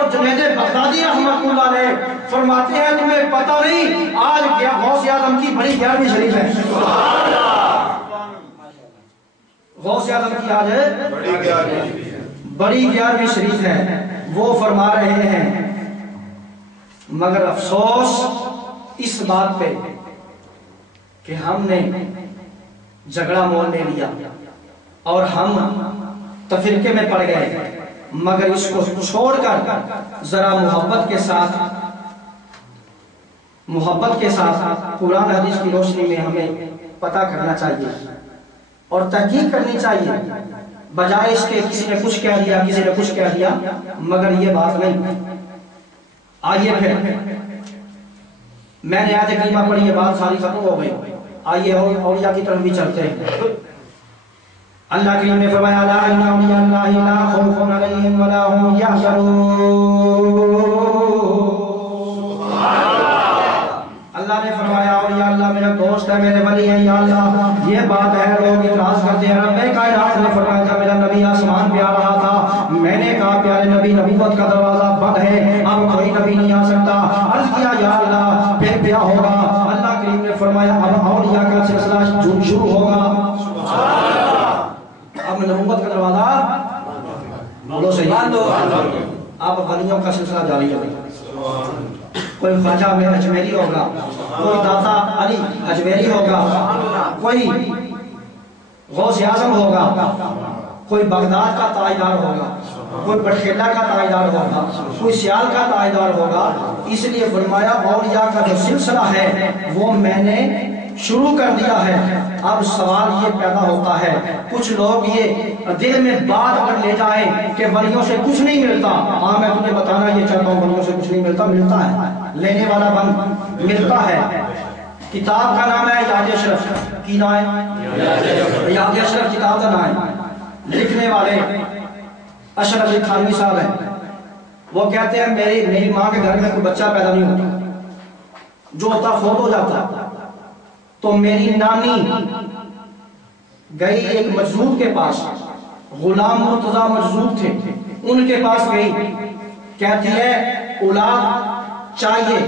اور جنید بغدادی رحمۃ اللہ علیہ فرماتے ہیں تمہیں پتہ نہیں آج غوث اعظم کی بڑی 11ویں شریف ہے. غوث اعظم کی آج بڑی 11ویں شریف ہے. وہ فرما رہے ہیں مگر افسوس اس بات پہ کہ ہم نے جھگڑا مول لے لیا اور ہم تفرقے میں پڑ گئے، مگر اس کو چھوڑ کر ذرا محبت کے ساتھ قرآن حدیث کی روشنی میں ہمیں پتہ کرنا چاہیے اور تحقیق کرنی چاہیے، بجائے اس کے کسی نے کچھ کہہ دیا کسی نے کچھ کہہ دیا، مگر یہ بات نہیں. آئیے پھر میں نے آیت کریمہ پڑھی، یہ بات ساری ختم ہو گئی. آئیے اولیاء کی طرف بھی چلتے ہیں. اللہ کریم نے فرمایا لا ان اولیاء اللہ لا خوف علیہم ولا هم یحزنون. اللہ نے فرمایا اولیاء اللہ میرا دوست ہے، میرے ولی ہیں. یا اللہ یہ بات ہے لوگ اعتراض کرتے ہیں. رب کائنات نے فرمایا جب میرا نبی آسمان پہ آ رہا تھا میں نے کہا پیارے نبی نبوت کا دروازہ بند ہے، اب کوئی نبی نہیں آ سکتا. عرض کیا یا اللہ پھر کیا ہوگا؟ اللہ کریم نے فرمایا اب اولیاء کا سلسلہ شروع ہوگا. اب نبوت کا دروازہ بولو صحیح، اب ولیوں کا سلسلہ جاری ہوگا. کوئی خواجہ میں اجمیری ہوگا، کوئی داتا علی اجمیری ہوگا، کوئی غوث اعظم ہوگا، کوئی بغداد کا تاجدار ہوگا، کوئی بٹخیلا کا تاجدار ہوگا، کوئی سیال کا تاجدار ہوگا. اس لیے فرمایا اولیاء کا جو سلسلہ ہے وہ میں نے شروع کر دیا ہے. اب سوال یہ پیدا ہوتا ہے کچھ لوگ یہ دل میں بات کر لے جائیں کہ ولیوں سے کچھ نہیں ملتا. ہاں میں تمہیں بتانا یہ چاہتا ہوں ولیوں سے کچھ نہیں ملتا. ملتا ہے، لینے والا بند ملتا ہے. کتاب کا نام ہے یاد اشرف. کی نام ہے یاد اشرف، کتاب کا نام ہے. لکھنے والے اشرف علی تھانوی صاحب ہیں. وہ کہتے ہیں میری ماں کے گھر میں کوئی بچہ پیدا نہیں ہوتا، جو ہوتا فوت ہو جاتا. تو میری نانی گئی ایک مجذوب کے پاس، غلام مرتضیٰ مجذوب تھے، ان کے پاس گئی، کہتی ہے اولاد چاہیے.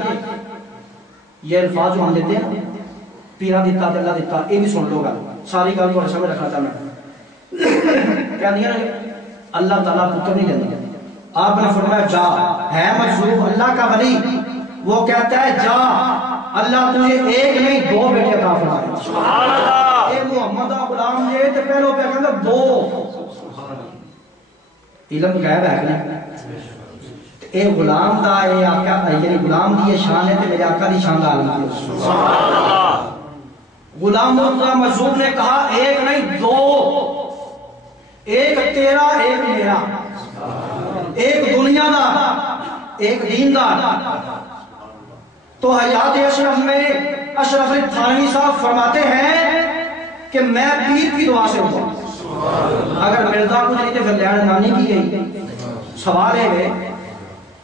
یہ الفاظ جو ہم دیتے ہیں پیرا دیتا اللہ دیتا، یہ بھی سن لو گا، ساری گل کو سمجھ رکھنا تھا. میں کہتی ہے اللہ تعالیٰ پتر نہیں دیتا. آپ نے فرمایا جا. ہے مجذوب اللہ کا ولی، وہ کہتا ہے جا اللہ تجھے ایک نہیں دو بیٹے عطا فرمائے. سبحان اللہ. ایک محمد غلام یہ تے پہلو پہ کہندا دو. علم غیب ہے کہ اے غلام دا اے آقا یعنی غلام دی شان ہے تے میرے آقا دی شان عالم ہے. سبحان اللہ. غلام مرتضیٰ مجذوب نے کہا ایک نہیں دو، ایک تیرا ایک میرا، ایک دنیا دا ایک دین دا. تو حیات اشرف میں اشرف علی تھانوی صاحب فرماتے ہیں کہ میں پیر کی دعا سے ہوں. اگر ملتا کچھ نہیں تو پھر لہر نانی کی گئی. سوال ہے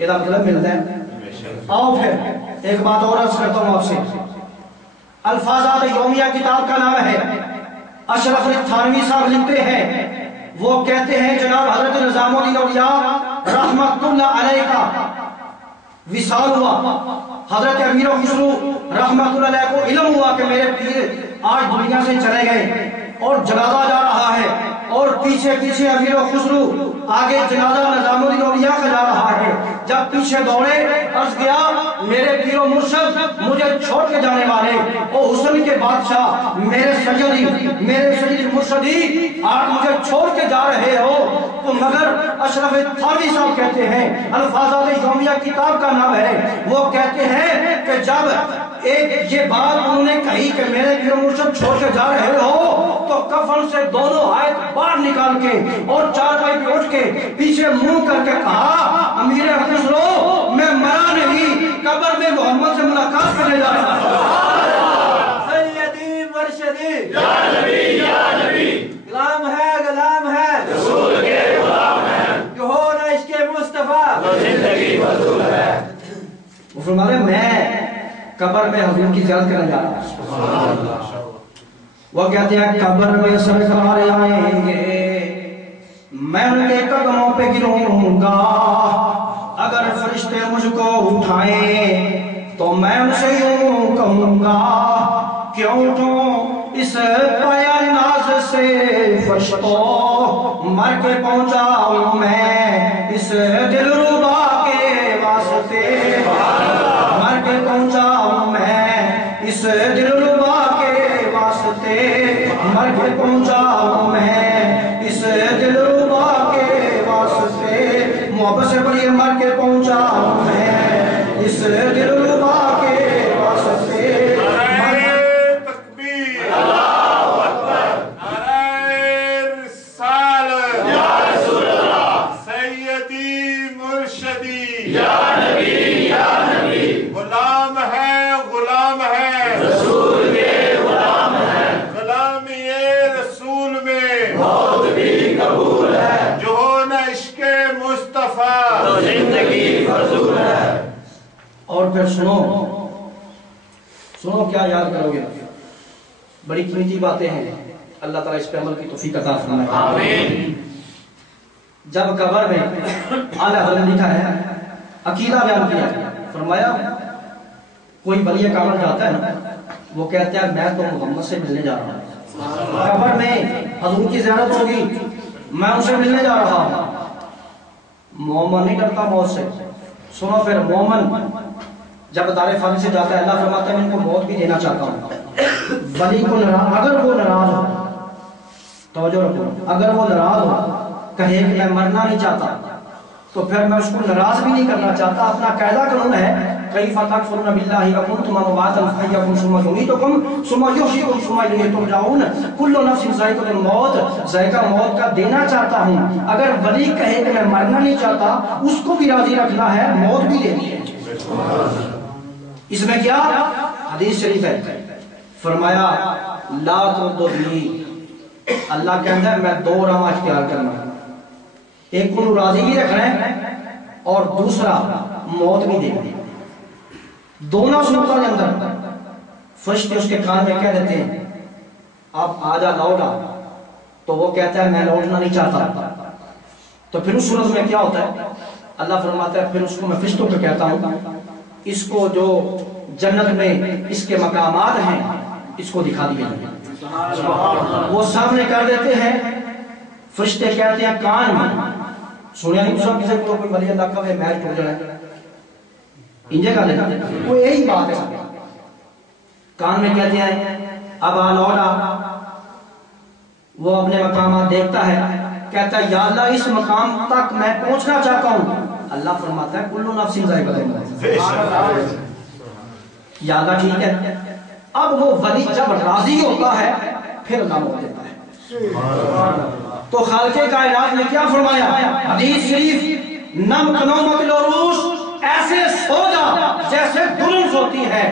یہ مطلب ملتا ہے. آؤ پھر ایک بات اور عرض کرتا ہوں آپ سے. الفاظات یومیہ کتاب کا نام ہے. اشرف علی تھانوی صاحب لکھتے ہیں، وہ کہتے ہیں جناب حضرت نظام الدین اولیاء رحمت اللہ علیہ کا وصال ہوا. حضرت امیر خسرو رحمت اللہ علیہ کو علم ہوا کہ میرے پیر آج دنیا سے چلے گئے اور جنازہ جا رہا ہے، اور پیچھے پیچھے امیر خسرو، آگے جنازہ نظام الدین اولیاء کا جا رہا ہے. جب پیچھے دوڑے عرض کیا میرے پیر و مرشد مجھے چھوڑ کے جانے والے او حسن کے بادشاہ میرے سیدی مرشدی آپ مجھے چھوڑ کے جا رہے ہو. تو مگر اشرف تھانوی صاحب کہتے ہیں الفاظات یومیہ کتاب کا نام ہے، وہ کہتے ہیں کہ جب ایک یہ بات انہوں نے کہی کہ میرے پیر و مرشد چھوڑ کے جا رہے ہو تو کفن سے دونوں آیت باہر نکال کے اور چارپائی پہ اٹھ کے پیچھے منہ کر کے کہا امیر خسرو میں مرا نہیں، قبر میں محمد سے ملاقات کرنے جا رہا ہوں. سیدی مرشدی یا نبی یا نبی، غلام ہے رسول کے غلام ہے، جو ہو نہ عشق مصطفیٰ وہ زندگی مذہول ہے. وہ فرماتے ہیں میں قبر میں حضور کی زیارت کرنے جا رہا ہوں. وہ کہتے ہیں قبر میں سرکار آئیں گے میں ان کے قدموں پہ گروں گا، اگر اس دلربا کے واسطے مر کے پہنچا ہوں میں، اس دلربا کے واسطے مر کے پہنچا ہوں میں، اس دلربا کے واسطے محبت سے بڑی مر کے پہنچا ہوں میں، اس دلربا کے واسطے۔ اور پھر سنو کیا یاد کرو گے، بڑی قیمتی باتیں ہیں، اللہ تعالیٰ اس پہ عمل کی توفیق عطا فرمائے آمین۔ جب قبر میں اعلیٰ حضرت نے لکھا ہے، عقیدہ بیان کیا ہے، فرمایا کوئی ولی کامل جاتا ہے نا، وہ کہتا ہے میں تو محمد سے ملنے جا رہا ہوں، قبر میں حضور کی زیارت ہوگی، میں ان سے ملنے جا رہا ہوں۔ مومن نہیں ڈرتا موت سے۔ سنو پھر مومن جب دار فانی سے جاتا ہے، اللہ فرماتا ہے میں ان کو موت بھی دینا چاہتا ہوں۔ ولی کو اگر وہ ناراض ہو، توجہ رکھو، اگر وہ ناراض ہو کہے کہ میں مرنا نہیں چاہتا، تو پھر میں اس کو ناراض بھی نہیں کرنا چاہتا۔ اپنا قاعدہ قانون ہے کیف تکفرون باللہ وکنتم امواتا فاحیاکم ثم یمیتکم ثم یحییکم ثم الیہ ترجعون، کل نفس ذائقۃ الموت، ذائقہ موت کا دینا چاہتا ہوں۔ اگر ولی کہے کہ میں مرنا نہیں چاہتا، اس کو بھی راضی رکھنا ہے، موت بھی دینی ہے۔ اس میں کیا حدیث شریف ہے، فرمایا لا تردنی، اللہ کہتا ہے میں دو راہ اختیار کرنا، ایک کو راضی بھی رکھنا ہے اور دوسرا موت بھی دینا ہے۔ دونوں صورتوں کے اندر فرشتے اس کے کان میں کہہ دیتے ہیں آپ آجا لوٹا، تو وہ کہتا ہے میں لوٹنا نہیں چاہتا، تو پھر اس صورت میں کیا ہوتا ہے، اللہ فرماتا ہے پھر اس کو میں فرشتوں کو کہتا ہوں اس کو جو جنت میں اس کے مقامات ہیں اس کو دکھا دیا جائے، وہ سامنے کر دیتے ہیں۔ فرشتے کہتے ہیں کان میں سنیا نہیں سب کسی کو کوئی ولی اللہ کا محل ٹوٹ جائے انجے کا لینا، وہ یہی بات ہے، کان میں کہتے ہیں اب آلوڑا، وہ اپنے مقامات دیکھتا ہے، کہتا ہے یا اللہ اس مقام تک میں پہنچنا چاہتا ہوں، اللہ فرماتا ہے کلو نفس ذائقۃ الموت، یا اللہ ٹھیک ہے۔ اب وہ ولی جب راضی ہوتا ہے پھر اللہ موت دیتا ہے۔ تو خالق کائنات نے کیا فرمایا، حدیث شریف نم کنومت العروس، ایسے سو جا جیسے دلہن سوتی ہے۔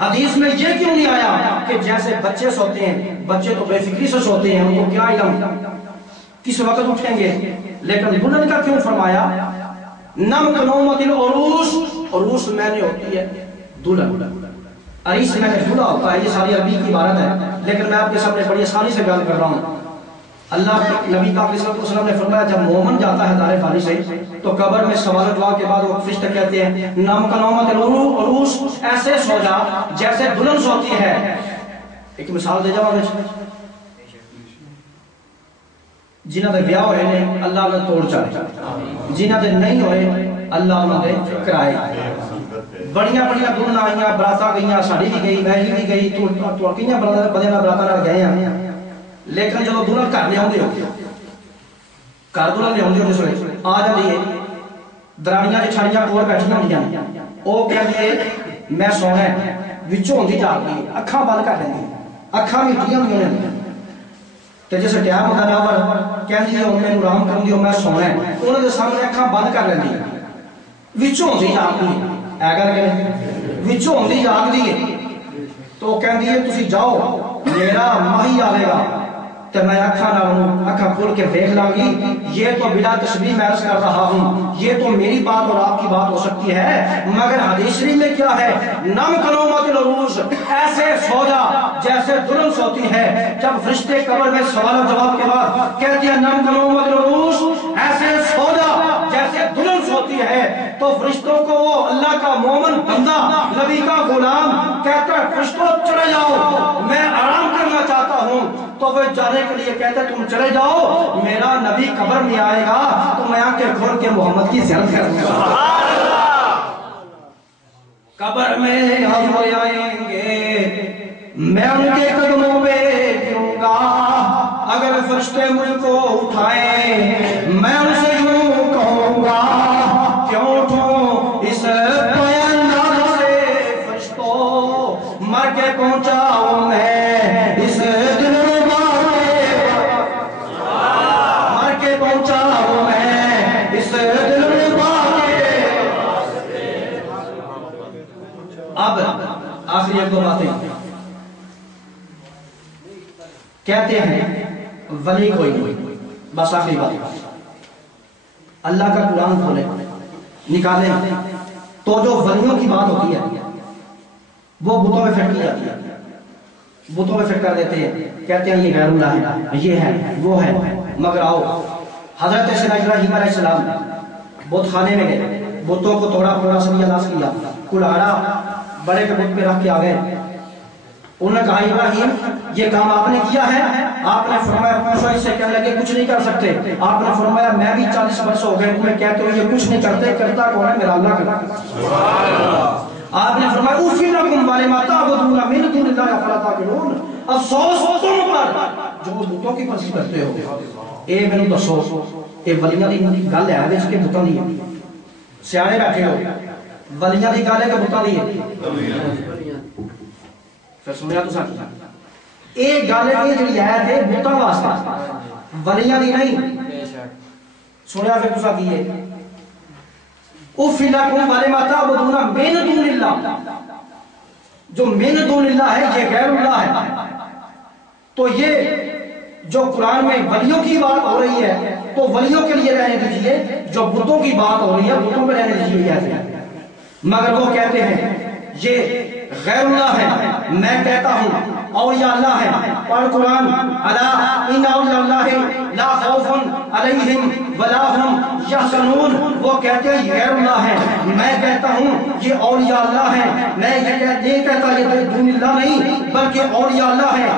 حدیث میں یہ کیوں نہیں آیا کہ جیسے بچے سوتے ہیں، بچے تو بے فکری سے سوتے ہیں، ان کو کیا علم کس وقت اٹھیں گے، لیکن دلہن کا کیوں فرمایا نم کنومت العروس، عروس میں نے ہوتی ہے دلہن، عریس میں نے دلہا ہوتا ہے، یہ ساری عربی کی عبارت ہے، لیکن میں آپ کے سامنے بڑی آسانی سے بیان کر رہا ہوں۔ اللہ کے نبی پاک صلی اللہ علیہ وسلم نے فرمایا جب مومن جاتا ہے دار فانی سے تو قبر میں سوال دعا کے بعد وہ فرشتے کہتے ہیں نم کنومت العروس، ایسے سو جا جیسے دلہن سوتی ہے۔ ایک مثال دے جاؤں جنہ دے بیاہ ہوئے نے اللہ نے توڑ چاہے، جنہ دے نہیں ہوئے اللہ نے کرائے۔ بڑیاں بڑیاں دلہن آئیاں، براتاں گئیاں، ساڑی بھی گئی، میری بھی گئی، تو کئیاں بدے نہ براتاں گئے ہیں، لیکن جب دلہن گھر لے آؤں گے، گھر دلہن لے آؤں گے جس وقت آ جاتی ہے، درانیاں جھاڑیاں کول بیٹھیاں ہوندیاں، وہ کہتے ہیں میں سونا ہے، وچوں ہوندی جاگ گئی، اکھاں بند کر لیں، اکھاں میٹھیاں ہوندیاں نے، تے جیسے ٹائم ہوتا ہے پر کہندی ہے میں آرام کروں گی، میں سونا ہے، انہوں نے سامنے اکھاں بند کر لیں، وچوں ہوندی جاگ گئی، اے کر کے وچوں ہوندی جاگ دی ہے، تو کہندی ہے تسی جاؤ میرا ماہی آئے گا تو میں اکھا کھول کے دیکھ لاں گی، یہ تو بلا تشبیہ میں عرض کر رہا ہوں، یہ تو میری بات اور آپ کی بات ہو سکتی ہے، مگر حدیث شریف میں کیا ہے نم کنومت العروس، ایسے سو جا جیسے دلہن سوتی ہے۔ جب فرشتے قبر میں سوال و جواب کے بعد کہتی ہے نم کنومت العروس، ایسے سو جا جیسے دلہن سوتی ہے، تو فرشتوں کو وہ اللہ کا مومن بندہ نبی کا غلام کہتا ہے فرشتوں چلے جاؤ میں آرام کرنا چاہتا جاتا ہوں تو وہ جانے کے لیے کہتے تم چلے جاؤ، میرا نبی قبر میں آئے گا تو میں آنکھیں کھول کے محمد کی زیارت کروں گا۔ قبر میں ہم آئیں گے، میں ان کے قدموں پہ گروں گا، اگر فرشتے مجھ کو اٹھائیں میں ان سے یوں کہوں گا کیوں اٹھوں اس پیندار سے فرشتوں، مر کے پہنچا ہوں میں اس دلربا کے، مر کے پہنچا ہوں میں اس دلربا کے۔ اب آخری ایک دو باتیں کہتے ہیں ولی کوئی نہیں، بس آخری بات اللہ کا قرآن کھولے نکالے تو جو ولیوں کی بات ہوتی ہے وہ بتوں میں فٹ کی جاتی ہے، بتوں میں فٹ کر دیتے ہیں، کہتے ہیں یہ غیر اللہ ہے، یہ ہے وہ ہے۔ مگر آؤ حضرت سیدنا ابراہیم علیہ السلام بت خانے میں گئے، بتوں کو توڑا پھوڑا سبھی الاس کیا، کلاڑا بڑے کے بت پہ رکھ کے آ گئے، انہوں نے کہا ابراہیم یہ کام آپ نے کیا ہے؟ آپ نے فرمایا پوچھو، اس سے کہنے لگے کچھ نہیں کر سکتے۔ آپ نے فرمایا میں بھی 40 برس ہو گئے تمہیں کہتے ہو یہ کچھ نہیں کرتے، کرتا کون ہے؟ میرا اللہ کرتا۔ آپ نے فرمایا اوفی لکم ولما تعبدون من دون اللہ افلا تعقلون، افسوس تم پر جو بتوں کی پرست کرتے ہو۔ اے مینوں دسو اے ولیاں دی گل ہے وچ کہ بتاں دی؟ سیانے بیٹھے ہو، ولیاں دی گل ہے کہ بتاں دی؟ پھر سنیا تو ساتھ ایک گل یہ جڑی آیت ہے بتاں واسطے ولیاں دی نہیں، سنیا پھر تو ساتھ یہ اوفی لکم ولما تعبدون من دون اللہ، جو من دون اللہ ہے یہ غیر اللہ ہے۔ تو یہ جو قرآن میں ولیوں کی بات ہو رہی ہے تو ولیوں کے لیے رہنے دیجئے، جو بتوں کی بات ہو رہی ہے بتوں میں رہنے دیجئے۔ مگر وہ کہتے ہیں یہ غیر اللہ ہے، میں کہتا ہوں اولیاء اللہ ہے۔ اور قرآن الا ان اولیاء اللہ لا خوف علیہم ولا هم یحزنون، وہ کہتے ہیں یہ غیر اللہ ہے، میں کہتا ہوں یہ اولیاء اللہ ہے۔ میں یہ نہیں کہتا یہ دون اللہ نہیں بلکہ اولیاء اللہ ہے،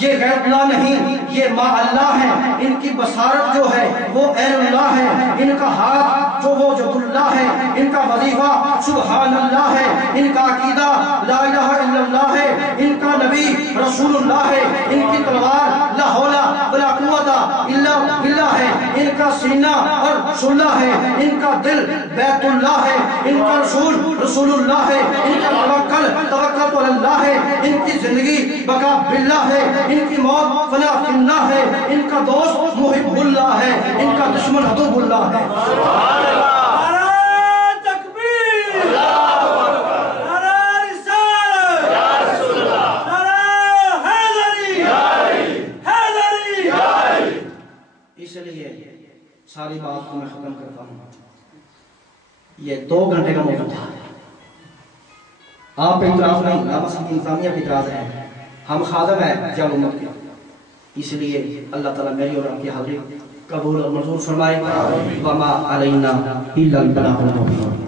یہ غیر اللہ نہیں، یہ ما اللہ ہے۔ ان کی بصارت جو ہے وہ عین اللہ ہے، ان کا ہاتھ جو وہ جد اللہ ہے، ان کا وظیفہ سبحان اللہ ہے، ان کا عقیدہ لا الہ الا اللہ ہے، ان کا نبی رسول اللہ ہے، ان کی تلوار لا حول ولا قوت الا باللہ ہے، ان کا سینہ اور سلہ ہے، ان کا دل بیت اللہ ہے، ان کا رسول رسول اللہ ہے، ان کا توکل اللہ ہے، ان کی زندگی بقا باللہ ہے، ان کی موت فنا فی اللہ ہے، ان کا دوست محب اللہ ہے، ان کا دشمن عدو اللہ ہے۔ سبحان اللہ، نعرہ تکبیر، اللہ اکبر، نعرہ رسالت، یا رسول اللہ، نعرہ حیدری، حیدری، حیدری۔ اس لیے ساری بات کو میں ختم کرتا ہوں، یہ 2 گھنٹے کا موضوع تھا، آپ پہ اعتراض نہیں، نہ مسجد انتظامیہ پہ اعتراض ہے، ہم خادم ہیں جب امت کے، اس لیے اللہ تعالیٰ میری اور آپ کی حاضری قبول اور منظور فرمائے۔ وما علینا الا البلاغ المبین۔